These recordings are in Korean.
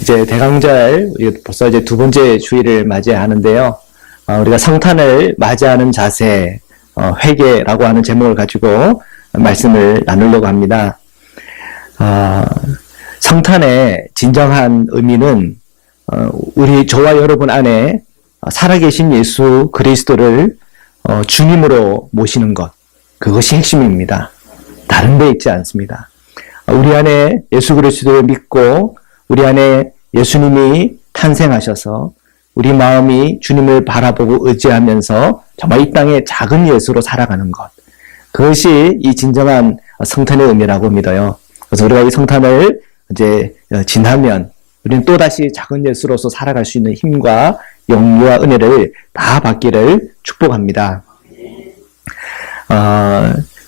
이제 대강절, 벌써 이제 두 번째 주일을 맞이하는데요. 우리가 성탄을 맞이하는 자세, 회개라고 하는 제목을 가지고 말씀을 나누려고 합니다. 성탄의 진정한 의미는, 저와 여러분 안에 살아계신 예수 그리스도를 주님으로 모시는 것, 그것이 핵심입니다. 다른 데 있지 않습니다. 우리 안에 예수 그리스도를 믿고 우리 안에 예수님이 탄생하셔서 우리 마음이 주님을 바라보고 의지하면서 정말 이 땅의 작은 예수로 살아가는 것, 그것이 이 진정한 성탄의 의미라고 믿어요. 그래서 우리가 이 성탄을 이제 지나면 우리는 또다시 작은 예수로서 살아갈 수 있는 힘과 용기와 은혜를 다 받기를 축복합니다.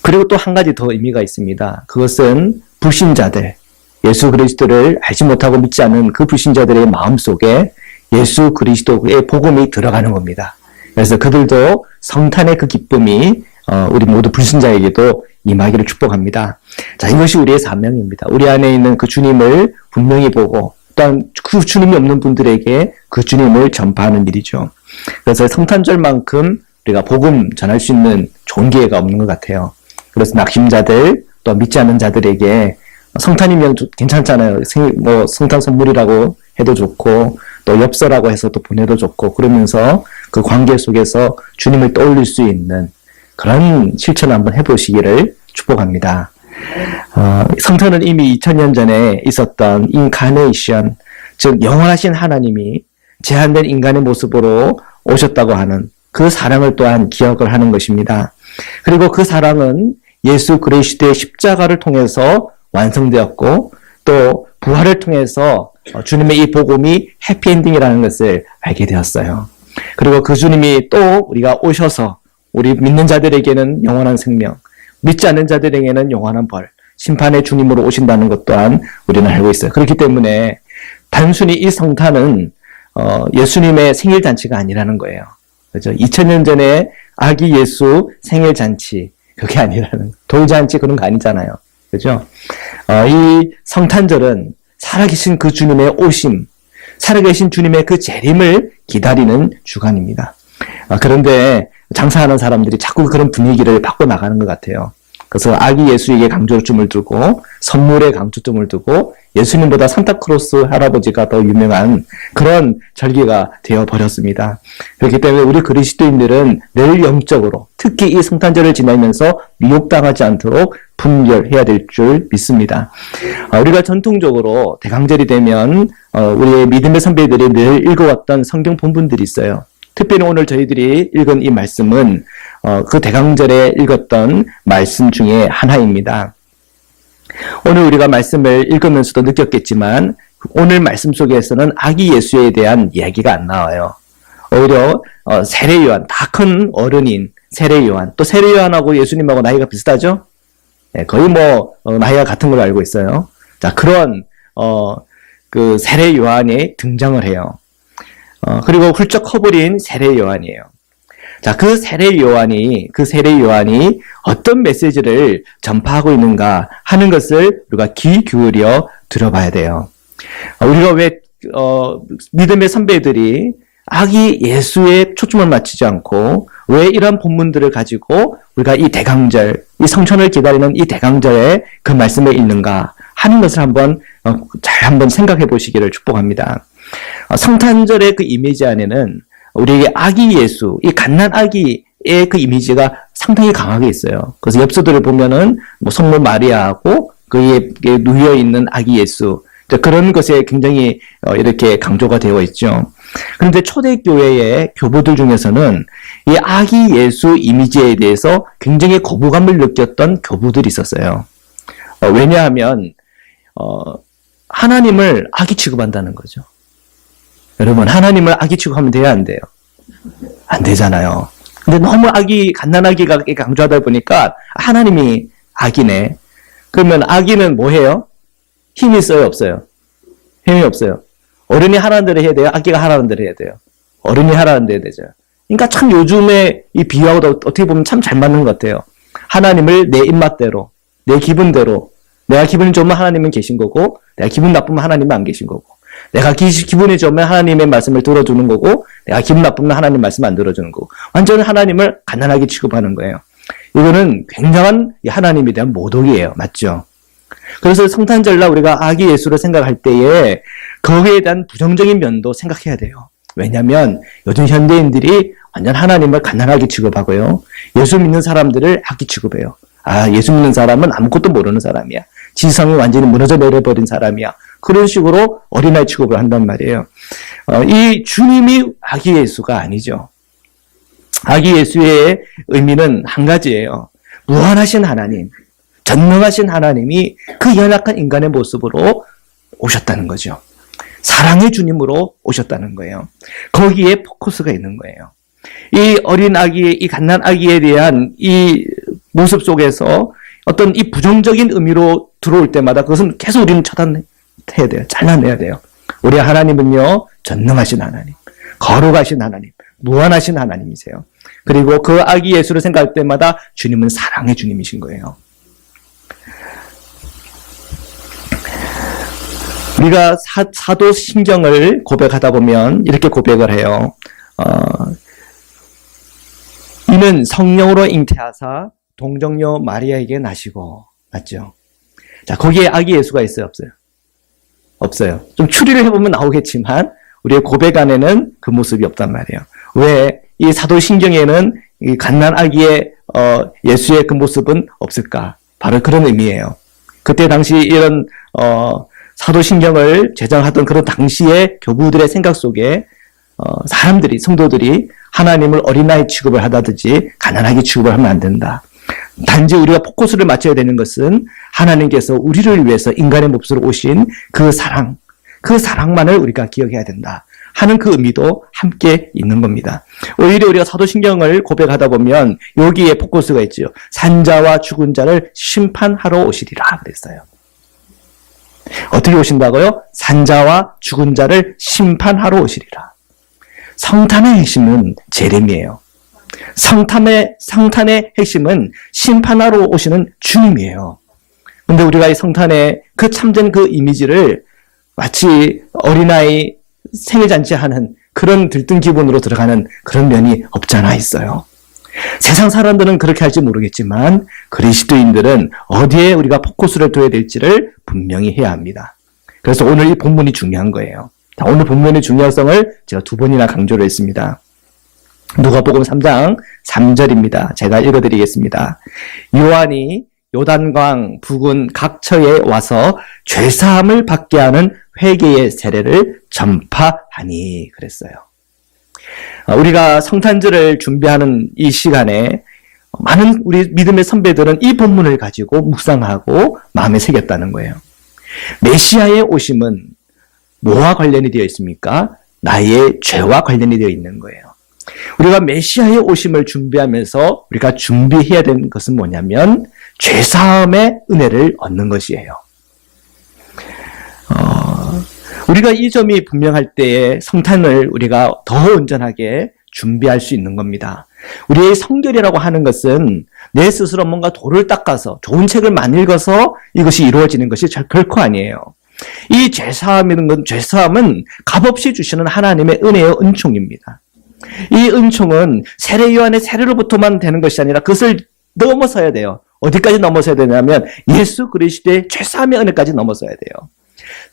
그리고 또 한 가지 더 의미가 있습니다. 그것은 불신자들, 예수 그리스도를 알지 못하고 믿지 않는 그 불신자들의 마음속에 예수 그리스도의 복음이 들어가는 겁니다. 그래서 그들도 성탄의 그 기쁨이 우리 모두 불신자에게도 임하기를 축복합니다. 자, 이것이 우리의 사명입니다. 우리 안에 있는 그 주님을 분명히 보고 또한 그 주님이 없는 분들에게 그 주님을 전파하는 일이죠. 그래서 성탄절만큼 우리가 복음 전할 수 있는 좋은 기회가 없는 것 같아요. 그래서 낙심자들, 또 믿지 않는 자들에게 성탄이면 괜찮잖아요. 성탄 선물이라고 해도 좋고, 또 엽서라고 해서 또 보내도 좋고, 그러면서 그 관계 속에서 주님을 떠올릴 수 있는 그런 실천을 한번 해보시기를 축복합니다. 성탄은 이미 2000년 전에 있었던 인카네이션, 즉 영원하신 하나님이 제한된 인간의 모습으로 오셨다고 하는 그 사랑을 또한 기억을 하는 것입니다. 그리고 그 사랑은 예수 그리스도의 십자가를 통해서 완성되었고, 또 부활을 통해서 주님의 이 복음이 해피엔딩이라는 것을 알게 되었어요. 그리고 그 주님이 또 우리가 오셔서 우리 믿는 자들에게는 영원한 생명, 믿지 않는 자들에게는 영원한 벌, 심판의 주님으로 오신다는 것 또한 우리는 알고 있어요. 그렇기 때문에 단순히 이 성탄은 예수님의 생일잔치가 아니라는 거예요. 그렇죠? 2000년 전에 아기 예수 생일잔치, 그게 아니라는, 돌잔치 그런 거 아니잖아요. 그죠? 이 성탄절은 살아계신 그 주님의 오심, 살아계신 주님의 그 재림을 기다리는 주간입니다. 그런데 장사하는 사람들이 자꾸 그런 분위기를 바꿔나가는 것 같아요. 그래서 아기 예수에게 강조점을 두고, 선물에 강조점을 두고, 예수님보다 산타크로스 할아버지가 더 유명한 그런 절기가 되어버렸습니다. 그렇기 때문에 우리 그리스도인들은 늘 영적으로, 특히 이 성탄절을 지나면서 미혹당하지 않도록 분별해야 될 줄 믿습니다. 우리가 전통적으로 대강절이 되면 우리의 믿음의 선배들이 늘 읽어왔던 성경 본문들이 있어요. 특별히 오늘 저희들이 읽은 이 말씀은 그 대강절에 읽었던 말씀 중에 하나입니다. 오늘 우리가 말씀을 읽으면서도 느꼈겠지만 오늘 말씀 속에서는 아기 예수에 대한 이야기가 안 나와요. 오히려 세례 요한, 다 큰 어른인 세례 요한, 또 세례 요한하고 예수님하고 나이가 비슷하죠? 네, 거의 나이가 같은 걸로 알고 있어요. 자, 그런 그 세례 요한이 등장을 해요. 그리고 훌쩍 커버린 세례 요한이에요. 자, 그 세례 요한이 어떤 메시지를 전파하고 있는가 하는 것을 우리가 귀 기울여 들어봐야 돼요. 우리가 왜, 믿음의 선배들이 아기 예수에 초점을 맞추지 않고 왜 이런 본문들을 가지고 우리가 이 대강절, 이 성천을 기다리는 이 대강절에 그 말씀을 읽는가 하는 것을 한번 생각해 보시기를 축복합니다. 성탄절의 그 이미지 안에는 우리에게 아기 예수, 이 갓난 아기의 그 이미지가 상당히 강하게 있어요. 그래서 엽서들을 보면은 성모 마리아하고 그에 누워 있는 아기 예수, 그런 것에 굉장히 이렇게 강조가 되어 있죠. 그런데 초대교회의 교부들 중에서는 이 아기 예수 이미지에 대해서 굉장히 거부감을 느꼈던 교부들이 있었어요. 왜냐하면 하나님을 아기 취급한다는 거죠. 여러분, 하나님을 아기 취급하면 돼야 안 돼요? 안 되잖아요. 근데 너무 갓난아기가 강조하다 보니까 하나님이 아기네. 그러면 아기는 뭐 해요? 힘이 있어요, 없어요? 힘이 없어요. 어른이 하라는 대로 해야 돼요? 아기가 하라는 대로 해야 돼요? 어른이 하라는 대로 해야 되죠. 그러니까 참 요즘에 이 비유하고도 어떻게 보면 참 잘 맞는 것 같아요. 하나님을 내 입맛대로, 내 기분대로, 내가 기분이 좋으면 하나님은 계신 거고, 내가 기분 나쁘면 하나님은 안 계신 거고. 내가 기분이 좋으면 하나님의 말씀을 들어주는 거고, 내가 기분 나쁘면 하나님 말씀 안 들어주는 거고, 완전히 하나님을 가난하게 취급하는 거예요. 이거는 굉장한 하나님에 대한 모독이에요. 맞죠? 그래서 성탄절날 우리가 아기 예수를 생각할 때에 거기에 대한 부정적인 면도 생각해야 돼요. 왜냐하면 요즘 현대인들이 완전 하나님을 가난하게 취급하고요. 예수 믿는 사람들을 악기 취급해요. 아, 예수 믿는 사람은 아무것도 모르는 사람이야. 지성이 완전히 무너져 내려버린 사람이야. 그런 식으로 어린아이 취급을 한단 말이에요. 이 주님이 아기 예수가 아니죠. 아기 예수의 의미는 한 가지예요. 무한하신 하나님, 전능하신 하나님이 그 연약한 인간의 모습으로 오셨다는 거죠. 사랑의 주님으로 오셨다는 거예요. 거기에 포커스가 있는 거예요. 이 어린 아기의, 이 갓난 아기에 대한 이 모습 속에서 어떤 이 부정적인 의미로 들어올 때마다 그것은 계속 우리는 차단해야 돼요. 잘라내야 돼요. 우리 하나님은요, 전능하신 하나님, 거룩하신 하나님, 무한하신 하나님이세요. 그리고 그 아기 예수를 생각할 때마다 주님은 사랑의 주님이신 거예요. 우리가 사도신경을 고백하다 보면 이렇게 고백을 해요. 이는 성령으로 잉태하사 동정녀 마리아에게 나시고, 맞죠? 자, 거기에 아기 예수가 있어요, 없어요? 없어요. 좀 추리를 해보면 나오겠지만 우리의 고백 안에는 그 모습이 없단 말이에요. 왜 이 사도신경에는 이 갓난 아기의 예수의 그 모습은 없을까? 바로 그런 의미예요. 그때 당시 이런 사도신경을 제정하던 그런 당시의 교부들의 생각 속에 사람들이, 성도들이 하나님을 어린아이 취급을 하다든지 가난하게 취급을 하면 안 된다. 단지 우리가 포커스를 맞춰야 되는 것은 하나님께서 우리를 위해서 인간의 몹시로 오신 그 사랑만을 우리가 기억해야 된다 하는 그 의미도 함께 있는 겁니다. 오히려 우리가 사도신경을 고백하다 보면 여기에 포커스가 있죠. 산자와 죽은 자를 심판하러 오시리라 그랬어요. 어떻게 오신다고요? 산자와 죽은 자를 심판하러 오시리라. 성탄의 핵심은 재림이에요. 성탄의 핵심은 심판하러 오시는 주님이에요. 근데 우리가 이 성탄의 그 참된 그 이미지를 마치 어린아이 생일잔치하는 그런 들뜬 기분으로 들어가는 그런 면이 없잖아 있어요. 세상 사람들은 그렇게 할지 모르겠지만 그리스도인들은 어디에 우리가 포커스를 둬야 될지를 분명히 해야 합니다. 그래서 오늘 이 본문이 중요한 거예요. 오늘 본문의 중요성을 제가 2번이나 강조를 했습니다. 누가복음 3장 3절입니다. 제가 읽어드리겠습니다. 요한이 요단강 부근 각처에 와서 죄사함을 받게 하는 회개의 세례를 전파하니 그랬어요. 우리가 성탄절을 준비하는 이 시간에 많은 우리 믿음의 선배들은 이 본문을 가지고 묵상하고 마음에 새겼다는 거예요. 메시아의 오심은 뭐와 관련이 되어 있습니까? 나의 죄와 관련이 되어 있는 거예요. 우리가 메시아의 오심을 준비하면서 우리가 준비해야 되는 것은 뭐냐면 죄사함의 은혜를 얻는 것이에요. 우리가 이 점이 분명할 때에 성탄을 우리가 더 온전하게 준비할 수 있는 겁니다. 우리의 성결이라고 하는 것은 내 스스로 뭔가 돌을 닦아서 좋은 책을 많이 읽어서 이것이 이루어지는 것이 결코 아니에요. 이 죄사함은 값없이 주시는 하나님의 은혜의 은총입니다. 이 은총은 세례 요한의 세례로부터만 되는 것이 아니라 그것을 넘어서야 돼요. 어디까지 넘어서야 되냐면 예수 그리스도의 죄사함의 은혜까지 넘어서야 돼요.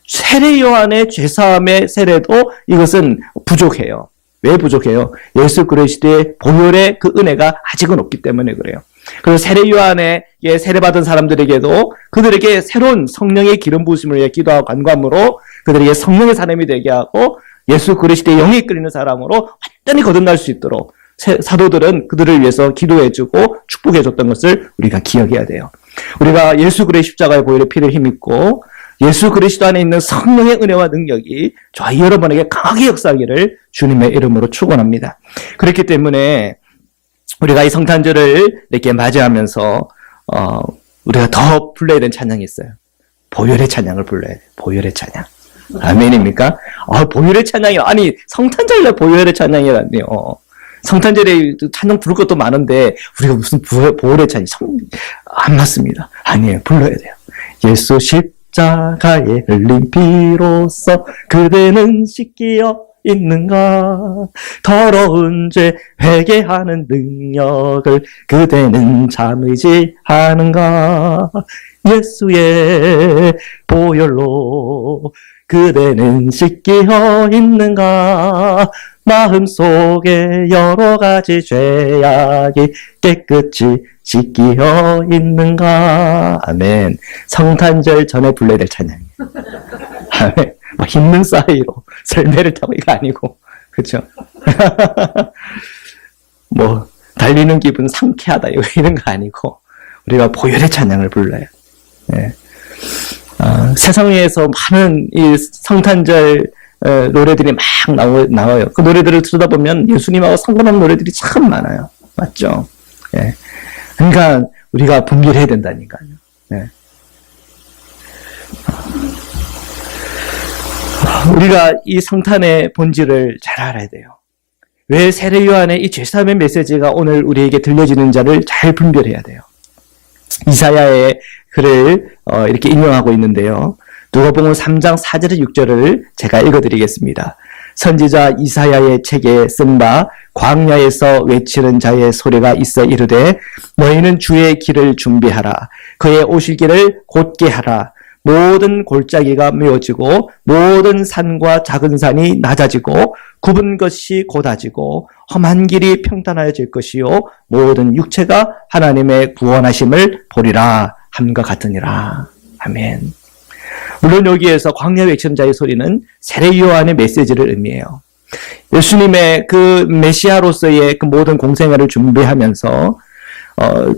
세례 요한의 죄사함의 세례도 이것은 부족해요. 왜 부족해요? 예수 그리스도의 보혈의 그 은혜가 아직은 없기 때문에 그래요. 그리고 세례 요한의 세례받은 사람들에게도 그들에게 새로운 성령의 기름 부으심을 위해 기도하고 간구함으로 그들에게 성령의 사람이 되게 하고 예수 그리스도의 영이 이끌리는 사람으로 완전히 거듭날 수 있도록 사도들은 그들을 위해서 기도해주고 축복해줬던 것을 우리가 기억해야 돼요. 우리가 예수 그리스도의 십자가의 보혈의 피를 힘입고 예수 그리스도 안에 있는 성령의 은혜와 능력이 저와 여러분에게 강하게 역사하기를 주님의 이름으로 축원합니다. 그렇기 때문에 우리가 이 성탄절을 이렇게 맞이하면서 우리가 더 불러야 되는 찬양이 있어요. 보혈의 찬양을 불러야 돼요. 보혈의 찬양. 아멘입니까? 보혈의 찬양이 아니 성탄절에 보혈의 찬양이라니요. 성탄절에 찬양 부를 것도 많은데 우리가 무슨 보혈의 찬양 안 맞습니다. 아니에요. 불러야 돼요. 예수 십자가에 흘린 피로써 그대는 씻기어 있는가? 더러운 죄 회개하는 능력을 그대는 참 의지하는가? 예수의 보혈로 그대는 씻기어 있는가? 마음속에 여러 가지 죄악이 깨끗이 씻기어 있는가? 아멘. 성탄절 전에 불러야 될 찬양이에요. 아멘. 뭐 힘든 사이로 설매를 타고 이거 아니고, 그렇죠? 뭐 달리는 기분 상쾌하다 이런 거 아니고 우리가 보혈의 찬양을 불러요. 네. 세상에서 많은 이 성탄절 노래들이 막 나와요. 그 노래들을 들다 보면 예수님하고 상관없는 노래들이 참 많아요. 맞죠? 예. 그러니까 우리가 분별해야 된다니까요. 예. 우리가 이 성탄의 본질을 잘 알아야 돼요. 왜 세례 요한의 이 죄사함의 메시지가 오늘 우리에게 들려지는 자를 잘 분별해야 돼요. 이사야의 글을 이렇게 인용하고 있는데요. 누가복음 3장 4절에 6절을 제가 읽어드리겠습니다. 선지자 이사야의 책에 쓴 바 광야에서 외치는 자의 소리가 있어 이르되 너희는 주의 길을 준비하라. 그의 오실 길을 곧게 하라. 모든 골짜기가 메워지고 모든 산과 작은 산이 낮아지고 굽은 것이 곧아지고 험한 길이 평탄하여질 것이요 모든 육체가 하나님의 구원하심을 보리라 함과 같으니라. 아멘. 물론 여기에서 광야 외치는 자의 소리는 세례 요한의 메시지를 의미해요. 예수님의 그 메시아로서의 그 모든 공생애를 준비하면서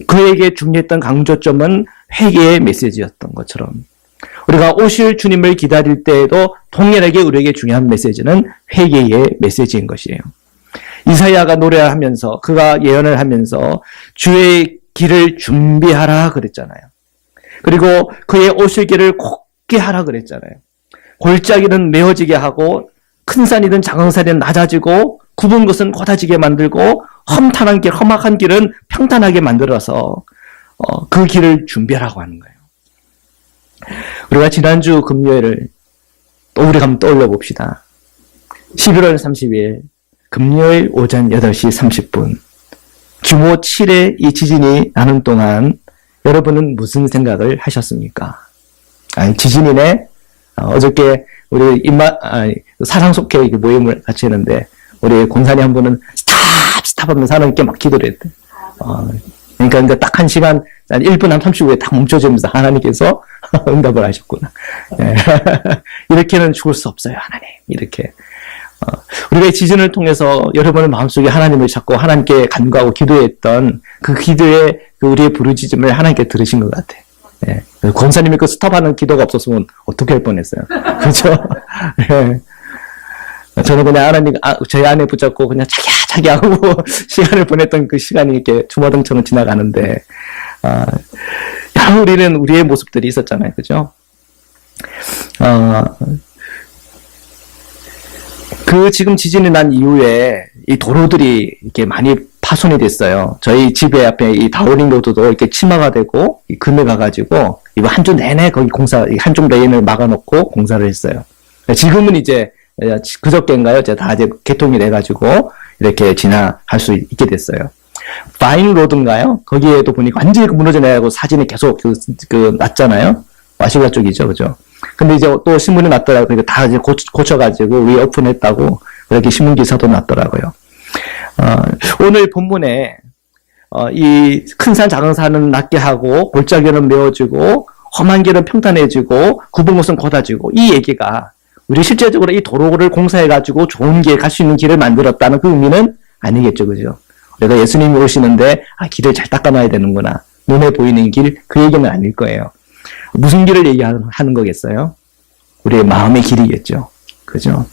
그에게 중요했던 강조점은 회개의 메시지였던 것처럼 우리가 오실 주님을 기다릴 때에도 동일하게 우리에게 중요한 메시지는 회개의 메시지인 것이에요. 이사야가 노래를 하면서 그가 예언을 하면서 주의 길을 준비하라 그랬잖아요. 그리고 그의 오실 길을 곧게 하라 그랬잖아요. 골짜기는 메워지게 하고 큰 산이든 작은 산이든 낮아지고 굽은 것은 곧아지게 만들고 험탄한 길, 험악한 길은 평탄하게 만들어서 그 길을 준비하라고 하는 거예요. 우리가 지난주 금요일을 또 우리가 한번 떠올려 봅시다. 11월 30일 금요일 오전 8시 30분 규모 7의 이 지진이 나는 동안 여러분은 무슨 생각을 하셨습니까? 지진이네. 어저께 우리 사랑속회 모임을 같이 했는데 우리 권사님 한 분은 스탑 하면서 하나님께 막 기도를 했대. 그러니까 딱 한 시간, 한 1분 한 30초에 딱 멈춰지면서 하나님께서 응답을 하셨구나. 예. 이렇게는 죽을 수 없어요, 하나님. 이렇게. 우리가 이 지진을 통해서 여러분의 마음속에 하나님을 찾고 하나님께 간구하고 기도했던 그 기도의 그 우리의 부르짖음을 하나님께 들으신 것 같아. 예. 권사님이 그 스탑하는 기도가 없었으면 어떻게 할 뻔했어요. 그렇죠? 예. 저는 그냥 하나님, 제 안에 붙잡고 그냥 자기 하고 시간을 보냈던 그 시간이 이렇게 주마등처럼 지나가는데, 우리는 우리의 모습들이 있었잖아요. 그죠? 그 지금 지진이 난 이후에 이 도로들이 이렇게 많이 파손이 됐어요. 저희 집에 앞에 이 다우링 로드도 이렇게 침하가 되고, 금에 가가지고, 이거 한 주 내내 거기 한쪽 레인을 막아놓고 공사를 했어요. 지금은 이제 그저께인가요? 다 이제 개통이 돼가지고 이렇게 지나갈 수 있게 됐어요. 파인 로드인가요? 거기에도 보니까 완전히 무너져 내고 사진이 계속 났잖아요. 와실라 쪽이죠, 그죠? 근데 이제 또 신문이 났더라고요. 그러니까 다 이제 고쳐가지고 리오픈했다고 그렇게 신문 기사도 났더라고요. 오늘 본문에 이 큰 산 작은 산은 낮게 하고 골짜기는 메워지고 험한 길은 평탄해지고 굽은 곳은 곧아지고 이 얘기가 우리 실제적으로 이 도로를 공사해가지고 좋은 길 갈 수 있는 길을 만들었다는 그 의미는 아니겠죠, 그죠? 우리가 예수님이 오시는데, 길을 잘 닦아놔야 되는구나. 눈에 보이는 길, 그 얘기는 아닐 거예요. 무슨 길을 얘기하는 거겠어요? 우리의 마음의 길이겠죠. 그죠?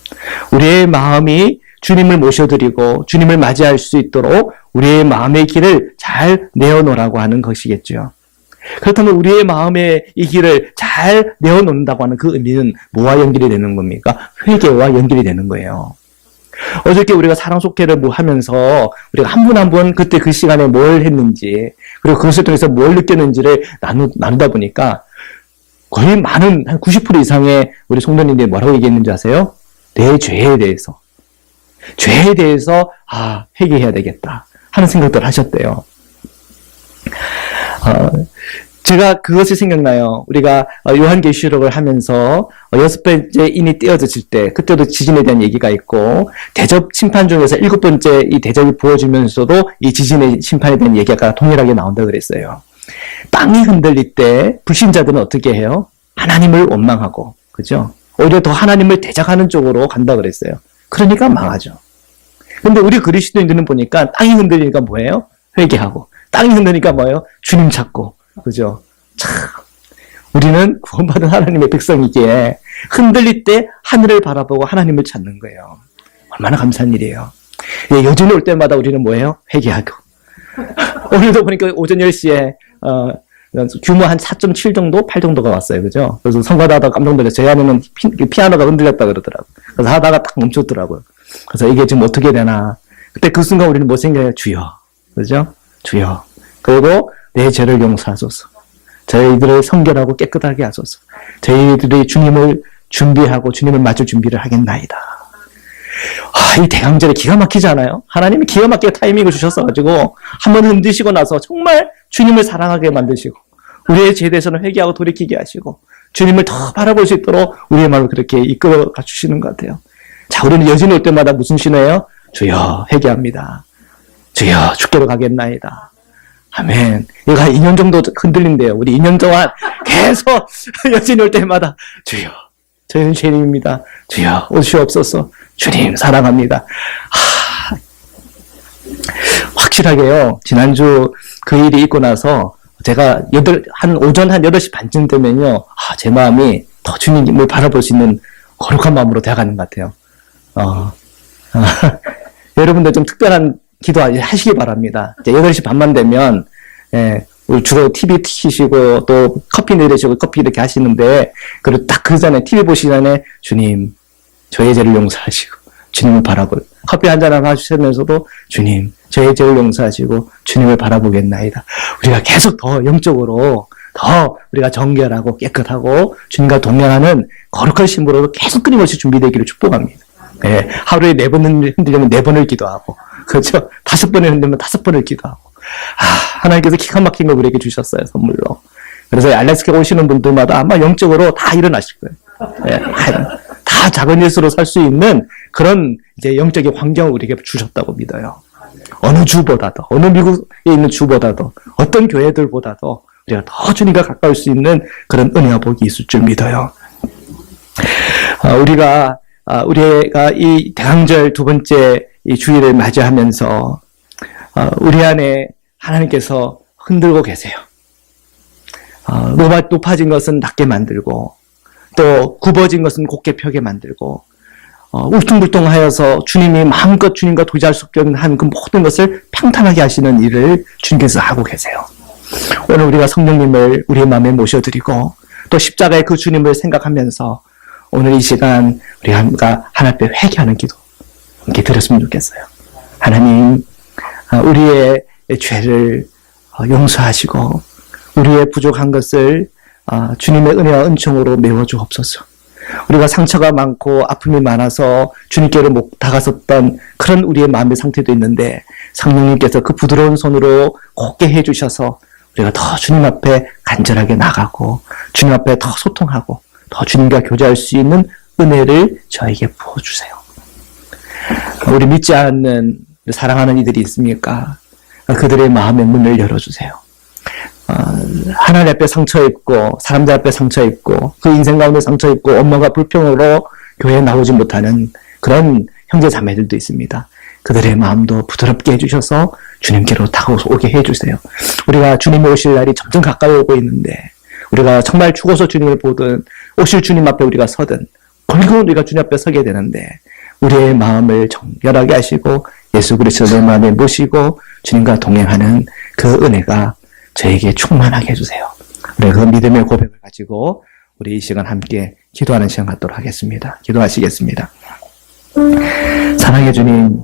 우리의 마음이 주님을 모셔드리고, 주님을 맞이할 수 있도록 우리의 마음의 길을 잘 내어놓으라고 하는 것이겠죠. 그렇다면 우리의 마음의 이 길을 잘 내어놓는다고 하는 그 의미는 뭐와 연결이 되는 겁니까? 회개와 연결이 되는 거예요. 어저께 우리가 사랑속회를 하면서 우리가 한 분 한 분 그때 그 시간에 뭘 했는지 그리고 그것을 통해서 뭘 느꼈는지를 나누다 보니까 거의 많은 한 90% 이상의 우리 성도님들이 뭐라고 얘기했는지 아세요? 내 죄에 대해서 회개해야 되겠다 하는 생각들 하셨대요. 제가 그것이 생각나요. 우리가 요한계시록을 하면서 6번째 인이 떼어졌을 때, 그때도 지진에 대한 얘기가 있고, 대접 심판 중에서 7번째 이 대접이 부어지면서도 이 지진의 심판에 대한 얘기가 동일하게 나온다고 그랬어요. 땅이 흔들릴 때 불신자들은 어떻게 해요? 하나님을 원망하고, 그죠? 오히려 더 하나님을 대적하는 쪽으로 간다 그랬어요. 그러니까 망하죠. 근데 우리 그리스도인들은 보니까 땅이 흔들리니까 뭐예요? 회개하고. 땅이 흔들리니까 뭐예요? 주님 찾고. 그죠? 참, 우리는 구원받은 하나님의 백성이기에 흔들릴 때 하늘을 바라보고 하나님을 찾는 거예요. 얼마나 감사한 일이에요. 여진이 올 때마다 우리는 뭐예요? 회개하고. 오늘도 보니까 오전 10시에 규모 한 4.7 정도? 8 정도가 왔어요. 그죠? 그래서 성가다가 깜짝 놀랐어요. 제 안에는 피아노가 흔들렸다 그러더라고요. 그래서 하다가 딱 멈췄더라고요. 그래서 이게 지금 어떻게 되나. 그때 그 순간 우리는 뭐 생각해요? 주여. 그죠? 주여. 그리고 내 죄를 용서하소서. 저희들을 성결하고 깨끗하게 하소서. 저희들이 주님을 준비하고 주님을 맞을 준비를 하겠나이다. 이 대강절에 기가 막히지 않아요? 하나님이 기가 막히게 타이밍을 주셨어가지고 한번 흔드시고 나서 정말 주님을 사랑하게 만드시고 우리의 죄에 대해서는 회개하고 돌이키게 하시고 주님을 더 바라볼 수 있도록 우리의 마음을 그렇게 이끌어 주시는 것 같아요. 자, 우리는 여진 올 때마다 무슨 신호예요? 주여 회개합니다. 주여 주께로 가겠나이다. 아멘. 얘가 2년 정도 흔들린대요. 우리 2년 동안 계속 여진이 올 때마다 주여 저희는 죄인입니다. 주여 오시옵소서. 주님 사랑합니다. 확실하게요. 지난주 그 일이 있고 나서 제가 오전 한 8시 반쯤 되면요. 제 마음이 더 주님을 바라볼 수 있는 거룩한 마음으로 되어가는 것 같아요. 여러분들 좀 특별한 기도 하시기 바랍니다. 이제 8시 반만 되면, 주로 TV 키시고, 또 커피 내리시고, 커피 이렇게 하시는데, 그리고 딱 그 전에, TV 보시기 전에, 주님, 저의 죄를 용서하시고, 주님을 바라볼, 커피 한잔 하시면서도, 주님, 저의 죄를 용서하시고, 주님을 바라보겠나이다. 우리가 계속 더 영적으로, 더 우리가 정결하고 깨끗하고, 주님과 동행하는 거룩한 신부로 계속 끊임없이 준비되기를 축복합니다. 하루에 4번 흔들리면 4번을 기도하고, 그렇죠? 5번을 흔들면 5번을 기도하고. 하나님께서 기가 막힌 걸 우리에게 주셨어요, 선물로. 그래서 알래스카 오시는 분들마다 아마 영적으로 다 일어나실 거예요. 다 작은 예수로 살 수 있는 그런 이제 영적인 환경을 우리에게 주셨다고 믿어요. 어느 주보다도, 어느 미국에 있는 주보다도, 어떤 교회들보다도 우리가 더 주님과 가까울 수 있는 그런 은혜와 복이 있을 줄 믿어요. 우리가 이 대강절 2번째 이 주일을 맞이하면서 우리 안에 하나님께서 흔들고 계세요. 높아진 것은 낮게 만들고 또 굽어진 것은 곧게 펴게 만들고 울퉁불퉁하여서 주님이 마음껏 주님과 도지할 수 없는 한 그 모든 것을 평탄하게 하시는 일을 주님께서 하고 계세요. 오늘 우리가 성령님을 우리의 마음에 모셔드리고 또 십자가의 그 주님을 생각하면서 오늘 이 시간 우리가 하나님 앞에 회개하는 기도 함께 드렸으면 좋겠어요. 하나님, 우리의 죄를 용서하시고 우리의 부족한 것을 주님의 은혜와 은총으로 메워주옵소서. 우리가 상처가 많고 아픔이 많아서 주님께로 못 다가섰던 그런 우리의 마음의 상태도 있는데 성령님께서 그 부드러운 손으로 곧게 해주셔서 우리가 더 주님 앞에 간절하게 나가고 주님 앞에 더 소통하고 더 주님과 교제할 수 있는 은혜를 저에게 부어주세요. 우리 믿지 않는 사랑하는 이들이 있습니까? 그들의 마음의 문을 열어주세요. 하나님 앞에 상처 입고 사람들 앞에 상처 입고 그 인생 가운데 상처 입고 엄마가 불평으로 교회에 나오지 못하는 그런 형제 자매들도 있습니다. 그들의 마음도 부드럽게 해주셔서 주님께로 다가오게 해주세요. 우리가 주님이 오실 날이 점점 가까이 오고 있는데 우리가 정말 죽어서 주님을 보든 오실 주님 앞에 우리가 서든 결국 우리가 주님 앞에 서게 되는데 우리의 마음을 정결하게 하시고 예수 그리스도의 마음에 모시고 주님과 동행하는 그 은혜가 저에게 충만하게 해주세요. 우리 그 믿음의 고백을 가지고 우리 이 시간 함께 기도하는 시간 갖도록 하겠습니다. 기도하시겠습니다. 사랑해 주님,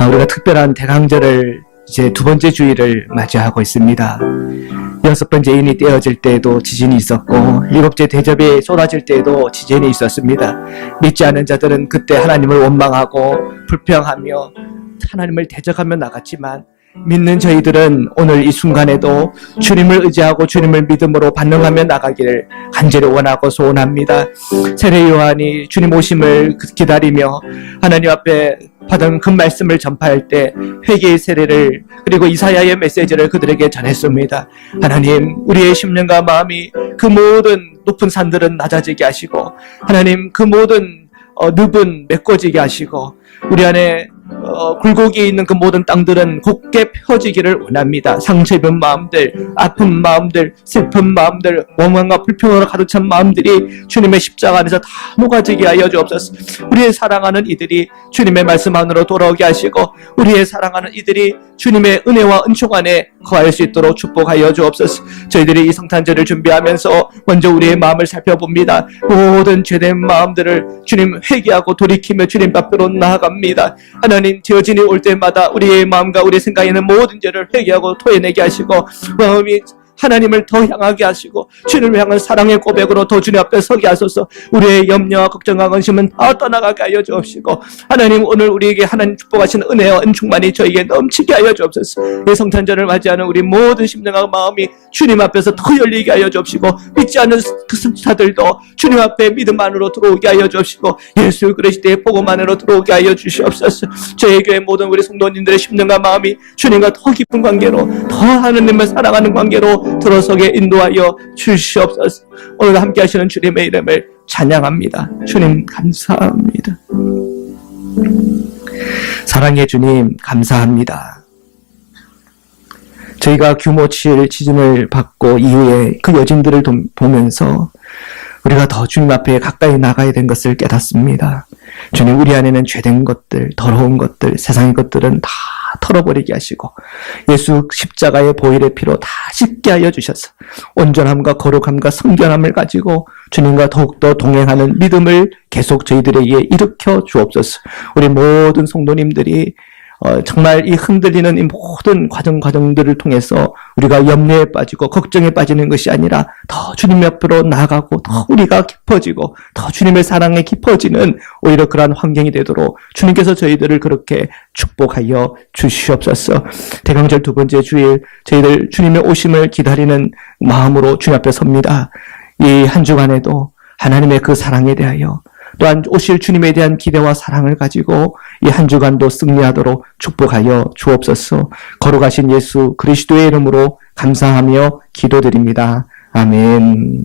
우리가 특별한 대강절을 이제 2번째 주일을 맞이하고 있습니다. 6번째 인이 떼어질 때에도 지진이 있었고 7째 대접이 쏟아질 때에도 지진이 있었습니다. 믿지 않은 자들은 그때 하나님을 원망하고 불평하며 하나님을 대적하며 나갔지만 믿는 저희들은 오늘 이 순간에도 주님을 의지하고 주님을 믿음으로 반응하며 나가기를 간절히 원하고 소원합니다. 세례 요한이 주님 오심을 기다리며 하나님 앞에 받은 그 말씀을 전파할 때 회개의 세례를 그리고 이사야의 메시지를 그들에게 전했습니다. 하나님, 우리의 심령과 마음이 그 모든 높은 산들은 낮아지게 하시고 하나님 그 모든 늪은 메꿔지게 하시고 우리 안에 굴곡이 있는 그 모든 땅들은 곧게 펴지기를 원합니다. 상처 입은 마음들, 아픈 마음들, 슬픈 마음들, 원망과 불평으로 가득 찬 마음들이 주님의 십자가 안에서 다 녹아지게 하여 주옵소서. 우리의 사랑하는 이들이 주님의 말씀 안으로 돌아오게 하시고 우리의 사랑하는 이들이 주님의 은혜와 은총 안에 거할 수 있도록 축복하여 주옵소서. 저희들이 이 성탄절을 준비하면서 먼저 우리의 마음을 살펴봅니다. 모든 죄된 마음들을 주님 회개하고 돌이키며 주님 앞으로 나아갑니다. 하나님, 지어진이 올 때마다 우리의 마음과 우리 생각에 있는 모든 죄를 회개하고 토해내게 하시고 마음이 하나님을 더 향하게 하시고 주님을 향한 사랑의 고백으로 더 주님 앞에 서게 하소서. 우리의 염려와 걱정과 근심은 다 떠나가게 하여 주옵시고 하나님, 오늘 우리에게 하나님 축복하시는 은혜와 은총만이 저에게 넘치게 하여 주옵소서. 이 성탄절을 맞이하는 우리 모든 심령과 마음이 주님 앞에서 더 열리게 하여 주옵시고 믿지 않는 그 자들도 주님 앞에 믿음 안으로 들어오게 하여 주옵시고 예수 그리스도의 복음 안으로 들어오게 하여 주시옵소서. 저희 교회 모든 우리 성도님들의 심령과 마음이 주님과 더 깊은 관계로, 더 하나님을 사랑하는 관계로 들어서게 인도하여 주시옵소서. 오늘 함께 하시는 주님의 이름을 찬양합니다. 주님 감사합니다. 사랑의 주님 감사합니다. 저희가 규모 7 지진을 받고 이후에 그 여진들을 보면서 우리가 더 주님 앞에 가까이 나가야 된 것을 깨닫습니다. 주님, 우리 안에는 죄된 것들, 더러운 것들, 세상의 것들은 다 털어버리게 하시고 예수 십자가의 보혈의 피로 다 씻게 하여 주셔서 온전함과 거룩함과 성결함을 가지고 주님과 더욱더 동행하는 믿음을 계속 저희들에게 일으켜 주옵소서. 우리 모든 성도님들이 정말 이 흔들리는 이 모든 과정들을 통해서 우리가 염려에 빠지고 걱정에 빠지는 것이 아니라 더 주님 옆으로 나아가고 더 우리가 깊어지고 더 주님의 사랑에 깊어지는 오히려 그러한 환경이 되도록 주님께서 저희들을 그렇게 축복하여 주시옵소서. 대강절 2번째 주일 저희들 주님의 오심을 기다리는 마음으로 주님 앞에 섭니다. 이 한 주간에도 하나님의 그 사랑에 대하여 또한 오실 주님에 대한 기대와 사랑을 가지고 이 한 주간도 승리하도록 축복하여 주옵소서. 거룩하신 예수 그리스도의 이름으로 감사하며 기도드립니다. 아멘.